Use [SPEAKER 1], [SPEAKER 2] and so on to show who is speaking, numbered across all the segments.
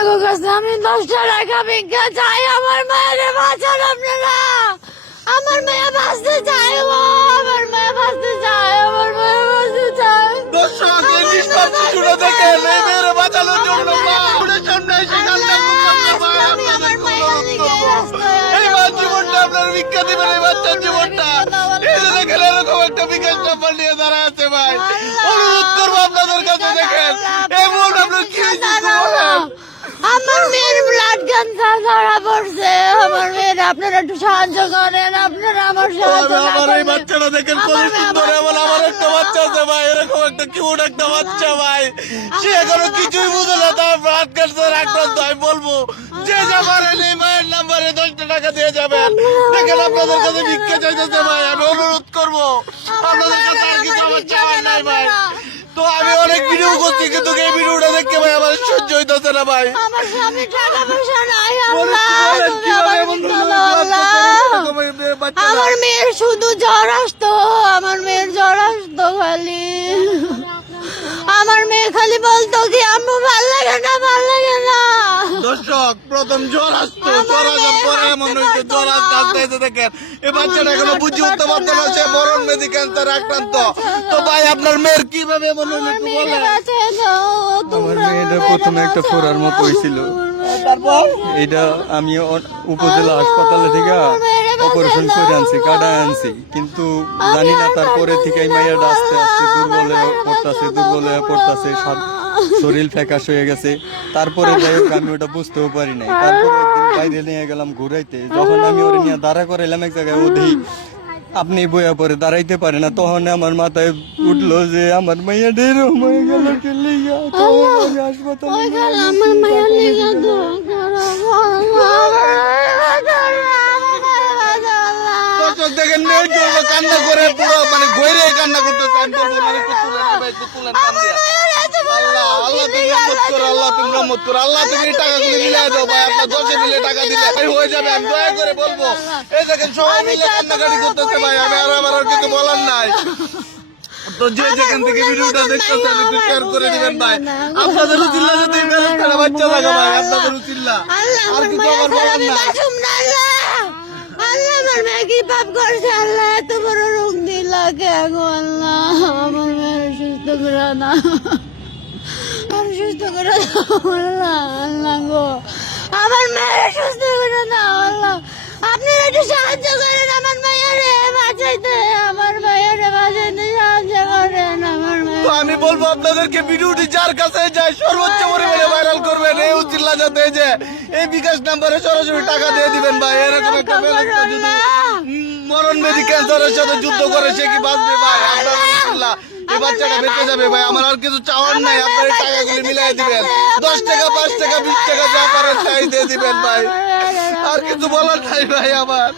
[SPEAKER 1] আপনাকে কাছে আমি দশটা টাকা ভিক্ষা চাই। আমার মায়ের বাঁচান আপনারা আমার মেয়ে বাঁচতে চাই গো আমার মেয়ে বাঁচতে চাই আমার মেয়ে বাঁচতে চাই
[SPEAKER 2] দর্শক এই নিষ্পাপ শিশুরা দেখেন এই মেয়েরা বাঁচানোর জন্য মা আপনার সামনে এসে কান্না করতেছে মা আপনাদের
[SPEAKER 1] মায়ের দিকে রাস্তায়
[SPEAKER 2] এই মা জীবনটা আপনার ভিক্ষা দিবেন এই বাচ্চার জীবনটা। এই যে এরকম একটা বিকাশ নাম্বার নিয়ে দাঁড়া আছে ভাই অনুরোধ করব আপনাদের কাছে দেখেন এই মুহূর্তে আপনার কি হয়েছে একটু বলেন।
[SPEAKER 1] আমার মেয়ের ব্লাড ক্যান্সার ধরা পড়ছে? আমার মেয়ের আপনারা একটু সাহায্য করেন আপনারা আমার সাহায্য
[SPEAKER 2] আমার এই বাচ্চাটা দেখেন কত সুন্দর
[SPEAKER 1] আমার
[SPEAKER 2] এমন আমার একটা বাচ্চা আছে ভাই এরকম একটা কিউট একটা বাচ্চা ভাই। সে এখনও কিছুই বুঝে না তার ব্লাড ক্যান্সার আক্রান্ত আমি বলব যে যা পারেন এই মায়ের নাম্বারে দশটা টাকা দিয়ে যাবেন দেখেন আপনাদের কাছে ভিক্ষা চাইতেছে ভাই আমি অনুরোধ করব। আপনাদের কাছে আর কিছু আমার চাওয়ার নাই ভাই। তো আমি অনেক ভিডিও করছি কিন্তু এই ভিডিওটা দেখতে ভাই আমার সহ্য হইতেছে না ভাই।
[SPEAKER 1] আমার স্বামী টাকা পয়সা নাই আমার মেয়ের শুধু জ্বর আসতো আমার মেয়ের জ্বর আসতো খালি। আমার মেয়ে খালি বলতো কি আম্মু ভালো লাগে না ভালো লাগে না
[SPEAKER 2] দর্শক প্রথম জ্বর আসতো জ্বর আসার পরে এমন হয়েছে জ্বর আসতে দেখেন। এই বাচ্চাটা এখনও বুঝে উঠতে পারতো না সে বরণ মেদি ক্যান্সার আক্রান্ত। তো ভাই আপনার মেয়ের কীভাবে এমন হলো একটু বলেন।
[SPEAKER 3] আমার মেয়েটা প্রথমে একটা। ফোড়ার মতো হয়েছিল। এটা আমি উপজেলা হাসপাতালে থেকে অপারেশন করে আনছি কাটা আনছি। কিন্তু জানি না তারপরে থেকে এই মাইয়াটা আস্তে আস্তে দুর্বল হয়ে পড়তাছে দুর্বল হয়ে পড়তাছে সব শরীর ফ্যাকাশ হয়ে গেছে। তারপরে যাই হোক আমি ওটা বুঝতেও পারি নাই। তারপরে একদিন বাইরে নিয়ে গেলাম ঘুরাইতে। যখন আমি ওরে নিয়ে দাঁড়া করাইলাম এক জায়গায় ওদেই আপনি বইয়া পরে দাঁড়াইতে পারে না। তখন আমার মাথায় উঠল যে আমার মাইয়া এরকম হয়ে গেল
[SPEAKER 2] দেখেন কান্না করে পুরো মানে ঘরে কান্না করতেছে আমি মানে। আল্লাহ আল্লাহ তুমি রহমত করো আল্লাহ তুমি রহমত করো আল্লাহ তুমি টাকাগুলি মিলাই দাও ভাই আপনার দশে মিলে টাকা দিলে হয়ে যাবে আমি দয়া করে বলব এই দেখেন সবাই মিলে কান্নাকাটি করতেছে ভাই আমি আর আমার আর কিছু বলার নাই তো যে যেখান থেকে ভিডিওটা দেখতেছেন একটু শেয়ার করে দিবেন ভাই আপনাদেরও চিল্লা যদি এই বাচ্চা লাগা ভাই আপনাদেরও চিল্লা আর কিছু আমার বলার নাই
[SPEAKER 1] আল্লাহ আমার মেয়ে কি পাপ করছে আল্লাহ এত বড় রোগ দিলা কে আল্লাহ আমার মেয়ের সুস্থ করে না সুস্থ করে আল্লাহ আল্লাহ গো। আমার মেয়ের সুস্থ করে দাও আল্লাহ। আপনি একটু সাহায্য করেন আমার মেয়েরে বাঁচাইতে। আমার মেয়েরে বাঁচাইতে সাহায্য করেন আমার মেয়ে
[SPEAKER 2] আমি বলব আপনাদেরকে ভিডিওটি যার কাছে যায় সর্বোচ্চ পরিমাণে ভাইরাল করবেন এই উচিল্লা যাতে যে এই বিকাশ নাম্বারে সরাসরি টাকা দিয়ে দিবেন ভাই এরকম একটা মরণ মেডি ক্যান্সারের সাথে যুদ্ধ করে সে কি বাঁচবে ভাই? আপনার উচিল্লা এই বাচ্চাটা বেঁচে যাবে ভাই আমার আর কিছু চাওয়ার নাই আপনার টাকাগুলি মিলাই দিবেন। দশ টাকা পাঁচ টাকা বিশ টাকা যা পারেন তাই দিয়ে দিবেন ভাই। আর কিছু বলার নাই ভাই আমার।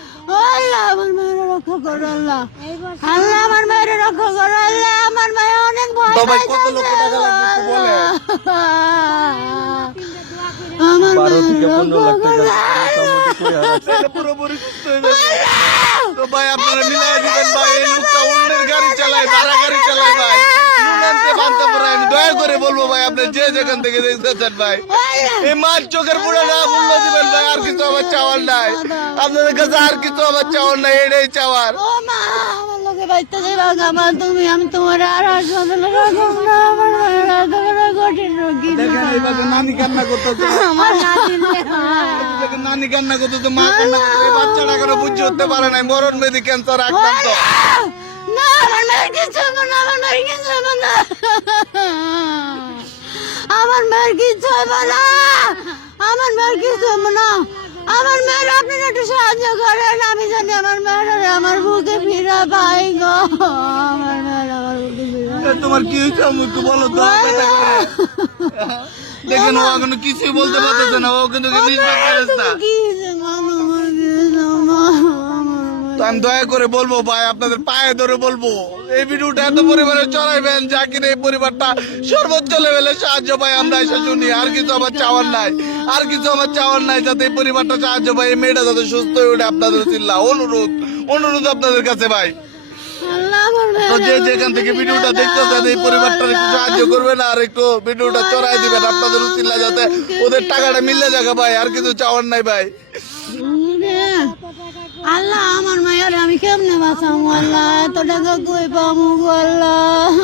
[SPEAKER 1] আল্লাহ আমার মায়ের রক্ষা করো আল্লাহ। আল্লাহ আমার মায়ের রক্ষা করো আল্লাহ আমার মায়ের অনেক ভয়
[SPEAKER 2] তো কত লক্ষ টাকা লাগবে একটু বলেন?
[SPEAKER 1] আমার
[SPEAKER 3] বারো থেকে পনেরো লাখ টাকা
[SPEAKER 1] করো,
[SPEAKER 3] মোটামুটি করে হারাচ্ছি।
[SPEAKER 2] এটা পুরোপুরি সুস্থ হয়ে যাবে তো ভাই আপনারা মিলাই দিবেন ভাই এই লোকটা অন্যের গাড়ি চালায় ভাড়া গাড়ি চালায় ভাই নুন আনতে বানতে পারে আমি দয়া করে বলব ভাই আপনি যে যেখান থেকে দেখতেছেন ভাই এই মাছ চোখের পুরো না মূল্য দিবেন ভাই আর কিছু আমার চাওয়ার নাই। আপনাদের কাছে আর কিছু আমার চাওয়ার নাই এটাই চাওয়ার।
[SPEAKER 1] আমার লোকে বাইতে যাইবা আমার তুমি আমি তোমার আর হাসপাতালে রাখব না আমার মায়ের কঠিন রোগী
[SPEAKER 2] দেখেন এইভাবে নানি কান্না করতেছে
[SPEAKER 1] আমার নাতি
[SPEAKER 2] দেখেন নানি কান্না করতেছে মা কান্না করতেছে এই বাচ্চাটা এখনও বুঝে উঠতে পারে নাই মরণ মেদি ক্যান্সার আক্রান্ত।
[SPEAKER 1] হবে না। আমার মেয়ের কিছু হবে না। আমার মেয়ের কিছু হবে না। আমার মেয়ের আপনি একটু সাহায্য করেন আমি জানি আমার মেয়ের আমার বুকে ফিরা পাই গো। আমার মেয়ের আমার বুকে ফিরা
[SPEAKER 2] তোমার কি হয়েছে আমি একটু বলো তো দেখেন ও এখনও কিছুই বলতে পারতেছে না। ও কিন্তু
[SPEAKER 1] কি
[SPEAKER 2] তো আমি দয়া করে বলব ভাই আপনাদের পায়ে ধরে বলব। এই ভিডিওটা এত পরিবারে চড়াইবেন যা কিনা এই পরিবারটা সর্বোচ্চ লেভেলে সাহায্য পাই আমরা এসে শুনি। আর কিছু আমার চাওয়ার নাই আর কিছু আমার চাওয়ার নাই যাতে এই পরিবারটা সাহায্য পাই এই মেয়েটা যাতে সুস্থ হয়ে ওঠে আপনাদের চিল্লা। অনুরোধ অনুরোধ আপনাদের কাছে ভাই। যে যেখান থেকে ভিডিওটা দেখতেছেন এই পরিবারটা একটু সাহায্য করবেন আর একটু ভিডিওটা চড়াই দিবেন আপনাদের উচিল্লা যাতে ওদের টাকাটা মিলে যাবে ভাই আর কিছু চাওয়ার নাই ভাই।
[SPEAKER 1] আল্লাহ আমার মায়ের আমি কেমনে বাঁচাবো আল্লাহ এত টাকা কই পাবো আল্লাহ?